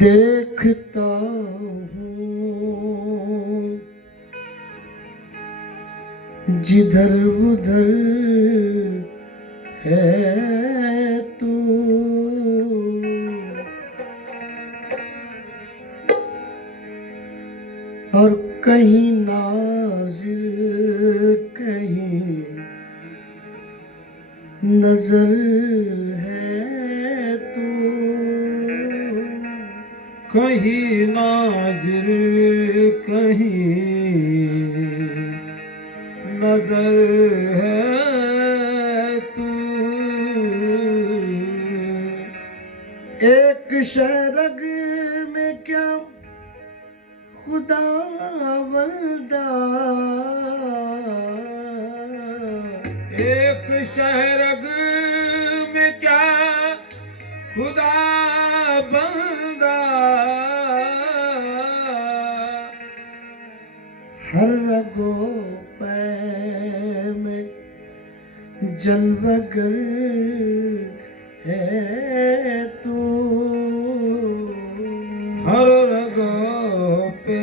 देखता हूँ जिधर उधर है तू, और कहीं नाज़िर कहीं नजर है तू, कहीं नाज़िर कहीं नजर है तू। एक शरग में क्या खुदा बंदा, एक शहरग में क्या खुदा बंदा, हर रगो पै में जलवगर है तू, हर रगो पे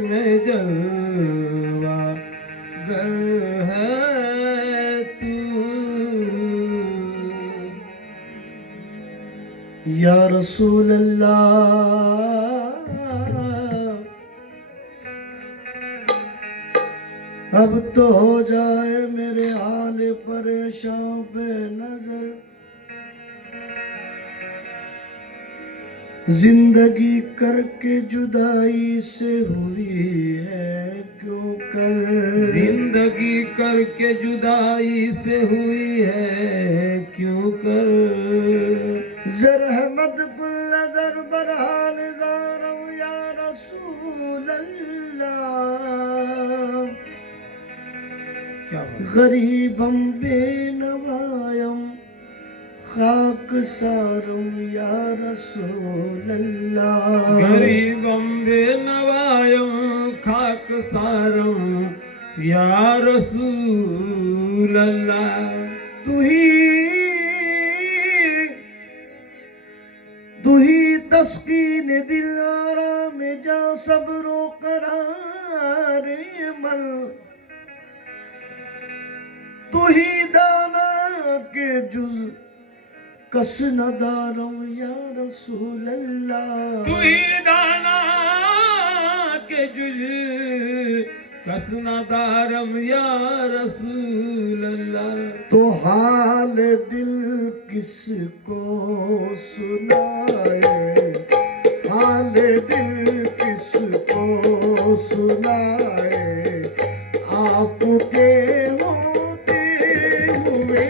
में जलवा गर है तू। या रसूल अल्लाह, अब तो हो जाए मेरे हाल परेशान पे नजर, जिंदगी करके जुदाई से हुई है क्यों कर, जिंदगी करके जुदाई से हुई है क्यों कर। ज़रहमत कुल नजर बरहाल ज़ारम या रसूल अल्लाह, गरीबम बेनवायम खाक सारम या रसूल अल्लाह, गरीबम बेनवायम खाक सारम या रसूल अल्लाह। तू ही तस्कीन दिल आराम जा सब्रो करार मल, तू ही दाना के जुज कस नदारम या रसूल अल्लाह, तू ही दाना के जुज कसनादारम या रसूल अल्लाह। तो हाल दिल किसको सुनाए, हाल दिल किसको सुनाए, आपके होते हुए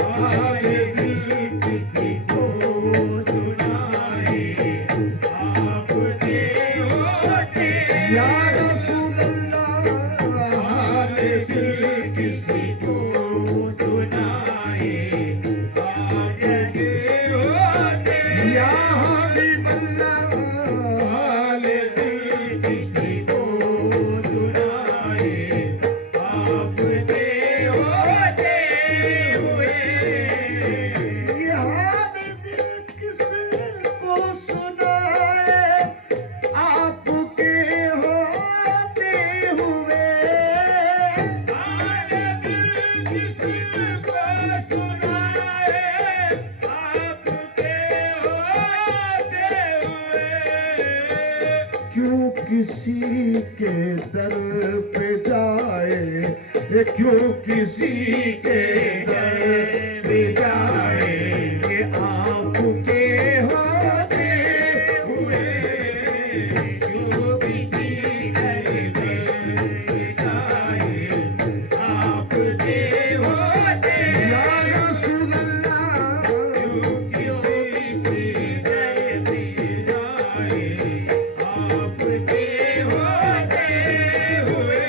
हाल दिल किसको सुनाए, आपके होते या रसूल अल्लाह, हाल दिल किसको सुनाए, आपके होते या हबीब अल्लाह, हाल दिल किसको सुनाए, आपके होते हुए। ये हाल दिल किसको किसी के दर पे जाए, ये क्यों किसी के दर पे जाए, ये आपके होते हुए क्यों किसी दर पे जाए, आपके होते या रसूल अल्लाह, क्यों किसी दर पे जाए, आपके होते हुए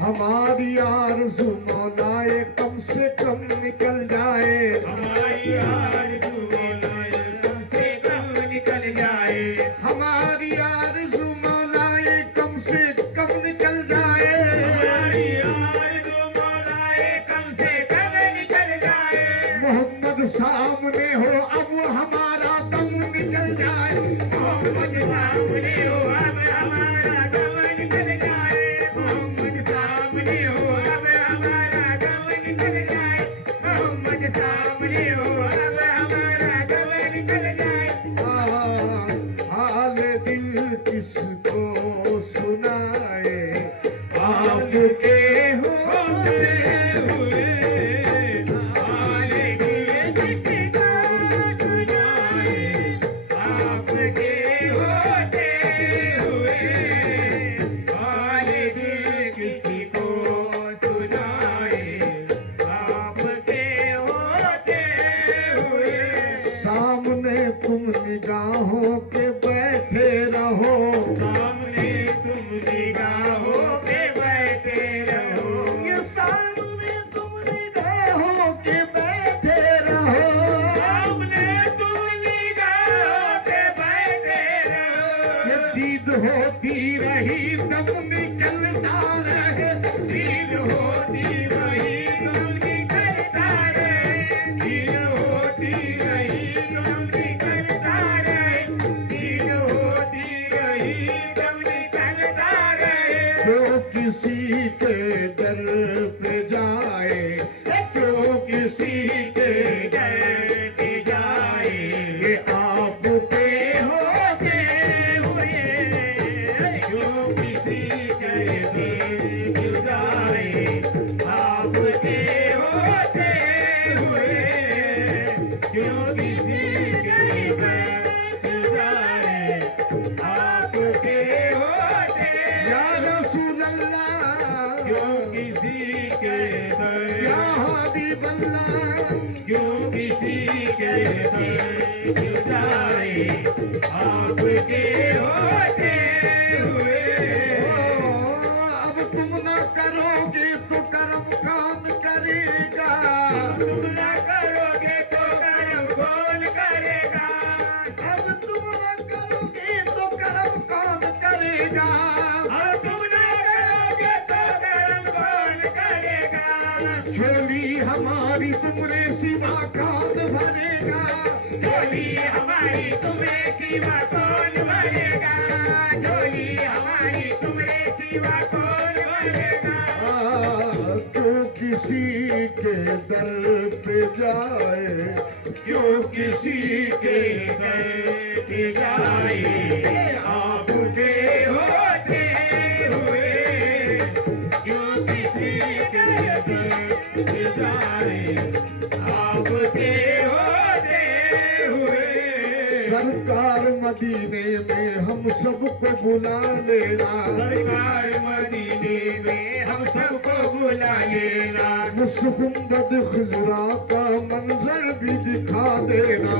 हमारी आरज़ू मौलाए कम से कम निकल जाए, हमारी आरज़ू मौलाए कम से कम निकल जाए, हमारी आरज़ू मौलाए कम से कम निकल जाए, हमारी आरज़ू मौलाए कम से कम निकल जाए, मोहम्मद सामने हो अब हमारा दम निकल जाए, मोहम्मद सामने हो अब हमारा दम निकल जाए, मोहम्मद सामने हो अब हमारा दम निकल जाए, मोहम्मद सामने हो अब हमारा दम निकल जाए। हाल दिल किसको सुनाए, आपके होते हुए हाल दिल किसको सुनाए, आपके होते हुए हाल दिल किसी को सुनाए, आपके होते हुए सामने तुम निगाहों के बैठे रहो, सामने तुम निगाहों के बैठे रहो, ये सामने तुम निगाहों के बैठे रहो, सामने तुम निगाहों के बैठे रहो, ये दीद होती रही दम निकलता रहे, दीद होती रही तुम निकलता रहे, दीद होती रही तुम निकलता रहे, दीद होती रही तुम निकलता रहे। क्यों किसी के दर पे जाए, क्यों किसी के डर के जाए, ये आपके होते हुए क्यों किसी डर के जाए, आपके होते हुए क्यों किसी डर के जाए, आपके होते या रसूल अल्लाह, क्यों किसी के या हबीब अल्लाह, क्यों किसी के दर जाए, आपके होते हुए अब तुम न करोगे तो कर्म कौन करेगा, तुम न करोगे तो कर्म कौन करेगा, अब तुम न करोगे तो कर्म कौन करेगा, और तुम न करोगे तो कर्म कौन करेगा, झोली हमारी तुमरे सिवा कौन भरेगा, झोली हमारी तुम्हें सिवा कौन भरेगा, झोली हमारी तुम्हें सिवा कौन भरेगा। क्यों किसी के दर पे जाए, क्यों किसी के दर पे जाए, आपके होते हुए क्यों किसी के दर पे जाए, आपके होते हुए सरकार मदीने में हम सबको बुला लेना, सरकार मदीने में हम सबको बुला लेना, उस गुंबद खुजरा का मंजर भी दिखा देना,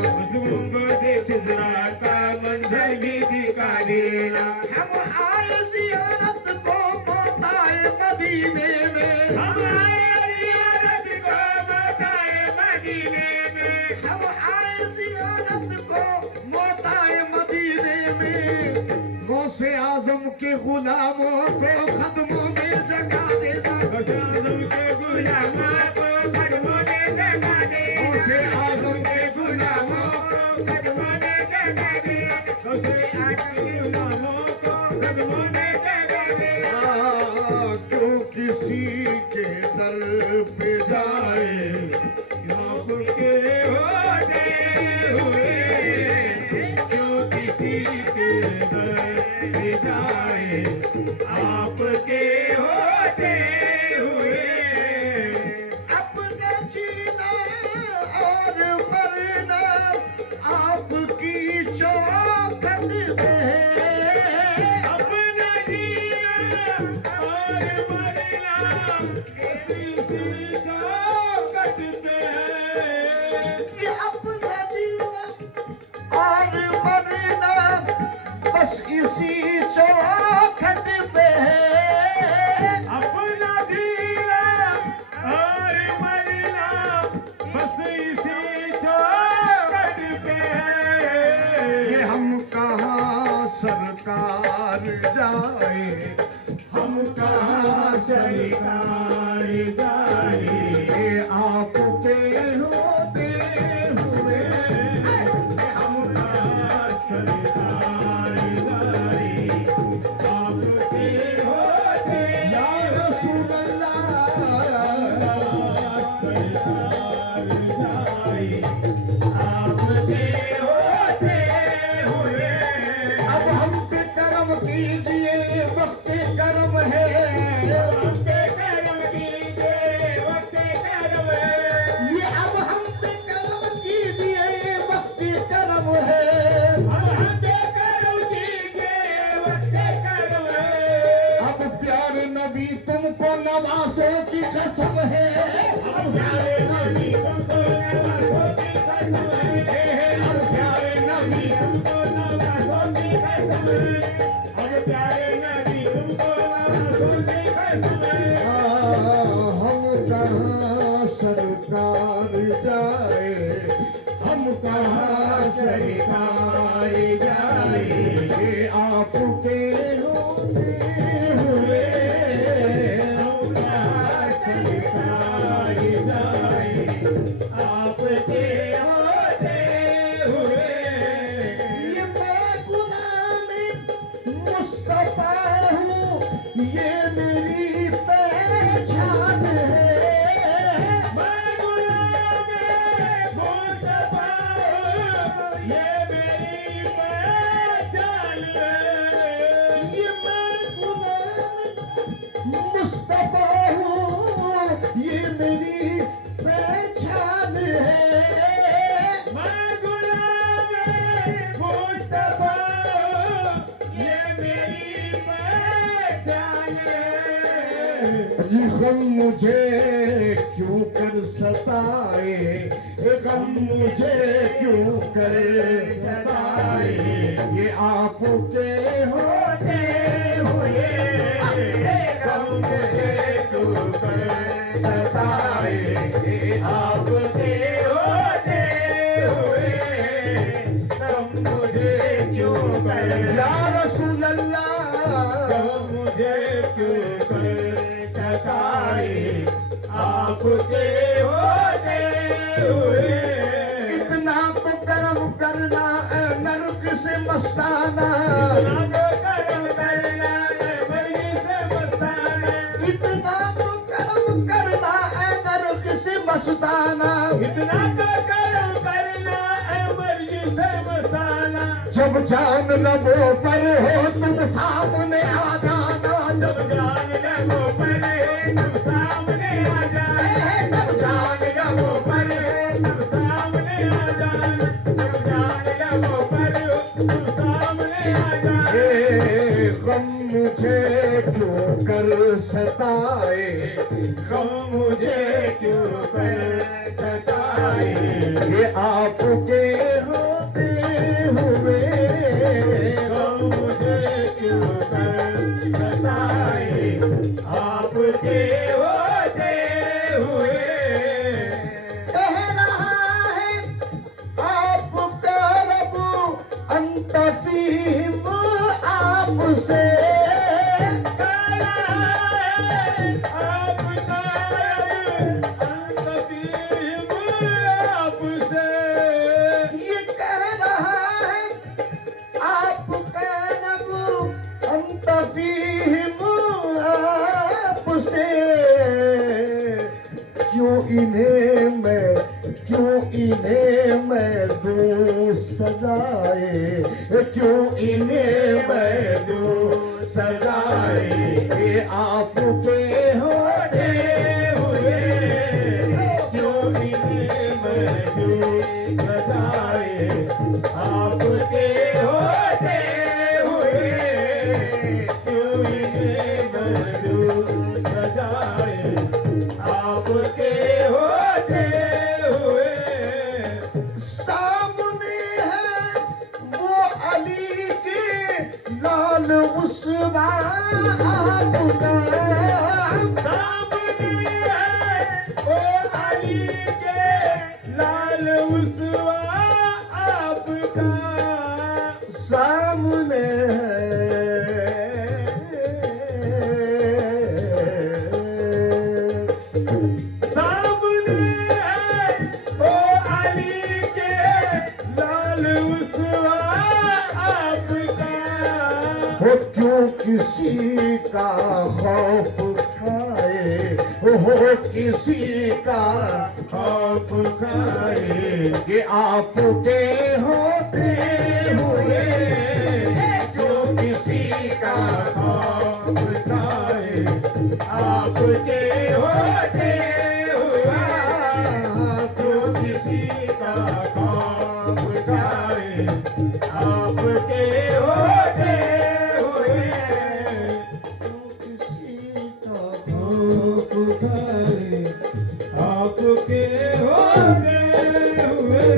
खिजरा का मंजर भी दिखा देना, हम आए जियारत को माताए मदीने में, हम आए जियारत को माताए मदीने में, हम आए जियारत को माताए मदीने में, गौसे आजम के गुलामों को खदमों में जगा देना, आजम के गुलामों को कदमों में जगा दे, गौसे आजम के गुलामों को कदमों में जगा दे, आजम के गुलामों को कदमों में जगा दे। क्यों किसी के दर पे जाए, आपके होते हुए क्यों किसी के दर पे जाए, हम कहाँ सरकार जाए, ये आपके होते हुए हम कहाँ सरकार जाए, आपके होते या रसूल अल्लाह। सरकार जाए, आपके होते हुए अब हम पे करम कीजिए, वक्त करम है। वक्ते करम कीजिए, वक्ते करम है। ये अब हम पे करम कीजिए, वक्त करम है। अब हमसे करम कीजिए, वक्ते करम है। अब प्यारे नबी तुमको नवासों की कसम है। अब प्यारे नबी तुमको नवाज़ों की कसम है। अब प्यारे नबी तुमको नवाज़ों की कसम है। अब प्यारे नबी तुमको नवाज़ों की कसम है। हम कहाँ सरकार जाए, हम कहाँ सरकार जाए, ये आपके होते हुए हम कहाँ सरकार जाए, आपके होते हुए ये मैं गुलाम मुस्तफा हूँ, ये मेरी पहचान है। मैं गुलाम मुस्तफा हूँ, ये मेरी पहचान है। ये मैं गुलाम मुस्तफा हूँ, ये मेरी पहचान है। मैं गुलाम मुस्तफा हूँ, ये मेरी पहचान है। जी गम मुझे क्यों कर सताए, गम मुझे क्यों कर सताए, ये आपके होते हुए गम मुझे क्यों कर सताए, ये आपके होते हुए तुम मुझे क्यों कर या रसूल अल्लाह। मुझे क्यों कर सताए, आपके होते हुए इतना तो करम करना ए नरक से मस्ताना, करम करना बड़ी से मस्ताना, इतना तो करम करना ए नरक से मस्ताना। इतना तो करम करना मर्जी से मस्ताना। जब जान लबों पर हो तुम सामने आ जाना, जब जान लगो पर तुम सामने आ जाए, जब जान लबों पर तुम सामने आ जाए, जब जान लगो पर तुम सामने आ जाए। ए गम मुझे क्यों कर सताए, गम मुझे क्यों कर सताए, ये आपके होते हुए गम मुझे क्यों कर सताए, आपके होते हुए कह रहा है आपका रब अंत फीम आपसे। ये कह रहा है आपका रब अंत फीम आपसे। क्यों इन्हें मैं दूं सजाए, क्यों इन्हें मैं दूं सजाए, ये आपके होते हुए क्यों इन्हें मैं दूं सजाए, आपके होते हुए क्यों इन्हें मैं दूं सजाए, आपके होते हुए सामने है वो अली के लाल उस्मा आपका। सामने है ओ अली के लाल उसवा आपका। सामने है आपका हो क्यों किसी का खौफ खाए, हो किसी का खौफ खाए कि आपके होते हुए, क्यों किसी का खौफ खाए आपके होते हुए जो किसी का खौफ खाए आपके होते हुए किसी का खौफ खाए आपके होते हुए